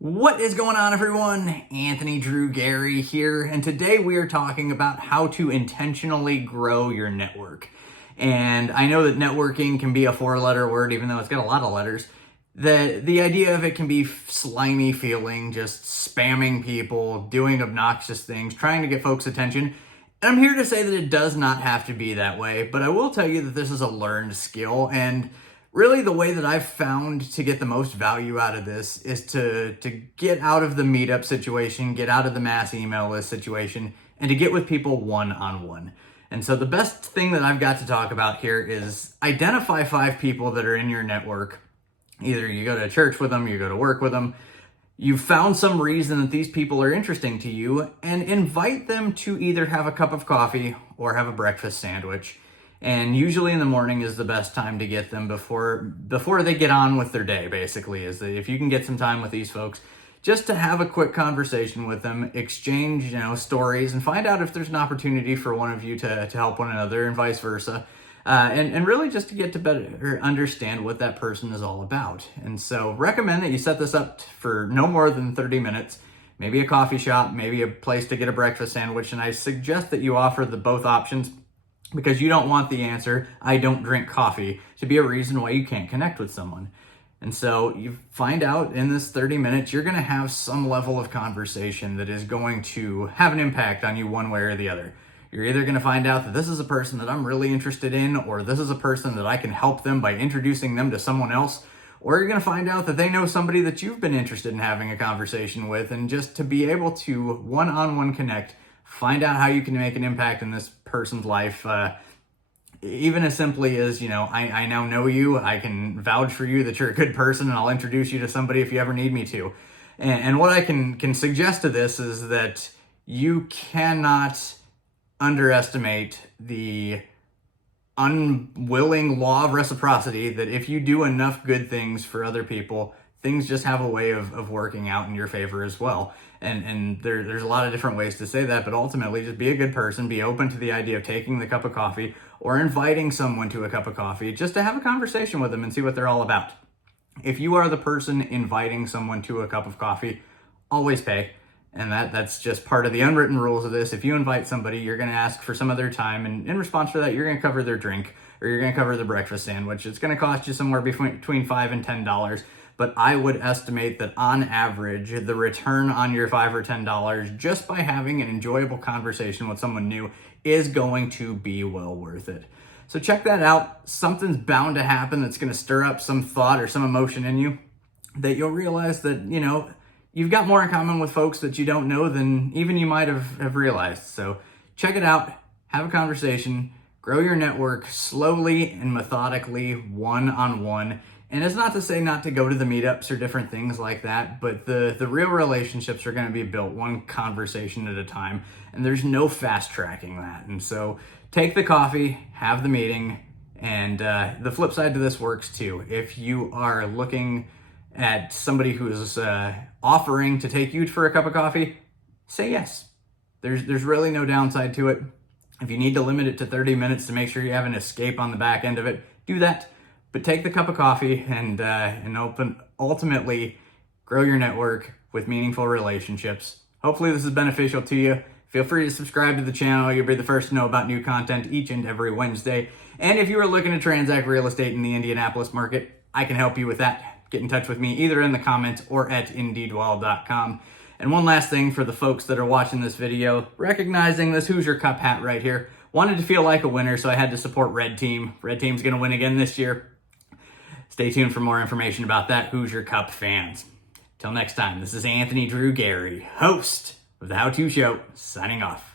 What is going on, everyone? Anthony Drew Gary here, and today we are talking about how to intentionally grow your network. And I know that networking can be a four-letter word, even though it's got a lot of letters. The idea of it can be slimy feeling, just spamming people, doing obnoxious things, trying to get folks' attention. And I'm here to say that it does not have to be that way, but I will tell you that this is a learned skill, and really the way that I've found to get the most value out of this is to get out of the meetup situation, get out of the mass email list situation, and to get with people one-on-one. And so the best thing that I've got to talk about here is identify 5 people that are in your network. Either you go to church with them, you go to work with them, you've found some reason that these people are interesting to you, and invite them to either have a cup of coffee or have a breakfast sandwich. And usually in the morning is the best time to get them before they get on with their day, basically, is that if you can get some time with these folks, just to have a quick conversation with them, exchange, stories, and find out if there's an opportunity for one of you to help one another and vice versa. And really just to get to better understand what that person is all about. And so recommend that you set this up for no more than 30 minutes, maybe a coffee shop, maybe a place to get a breakfast sandwich. And I suggest that you offer both options, because you don't want the answer, "I don't drink coffee," to be a reason why you can't connect with someone. And so you find out in this 30 minutes, you're going to have some level of conversation that is going to have an impact on you one way or the other. You're either going to find out that this is a person that I'm really interested in, or this is a person that I can help them by introducing them to someone else, or you're going to find out that they know somebody that you've been interested in having a conversation with. And just to be able to one-on-one connect, find out how you can make an impact in this person's life, even as simply as, I now know you, I can vouch for you that you're a good person, and I'll introduce you to somebody if you ever need me to. And what I can suggest to this is that you cannot underestimate the unwilling law of reciprocity, that if you do enough good things for other people, things just have a way of working out in your favor as well. And there's a lot of different ways to say that, but ultimately just be a good person, be open to the idea of taking the cup of coffee or inviting someone to a cup of coffee just to have a conversation with them and see what they're all about. If you are the person inviting someone to a cup of coffee, always pay. And that's just part of the unwritten rules of this. If you invite somebody, you're going to ask for some of their time, and in response for that, you're going to cover their drink, or you're going to cover the breakfast sandwich. It's going to cost you somewhere between $5 and $10. But I would estimate that on average, the return on your $5 or $10 just by having an enjoyable conversation with someone new is going to be well worth it. So check that out. Something's bound to happen that's going to stir up some thought or some emotion in you, that you'll realize that, you've got more in common with folks that you don't know than even you might have realized. So check it out, have a conversation, grow your network slowly and methodically, one-on-one. And it's not to say not to go to the meetups or different things like that, but the real relationships are going to be built one conversation at a time, and there's no fast tracking that. And so take the coffee, have the meeting, and the flip side to this works too. If you are looking at somebody who is offering to take you for a cup of coffee, say yes. There's really no downside to it. If you need to limit it to 30 minutes to make sure you have an escape on the back end of it, do that. But take the cup of coffee and ultimately grow your network with meaningful relationships. Hopefully this is beneficial to you. Feel free to subscribe to the channel. You'll be the first to know about new content each and every Wednesday. And if you are looking to transact real estate in the Indianapolis market, I can help you with that. Get in touch with me either in the comments or at indeedwall.com. And one last thing for the folks that are watching this video, recognizing this Hoosier Cup hat right here, wanted to feel like a winner, so I had to support Red Team. Red Team's going to win again this year. Stay tuned for more information about that, Hoosier Cup fans. Till next time, this is Anthony Drew Gary, host of The How To Show, signing off.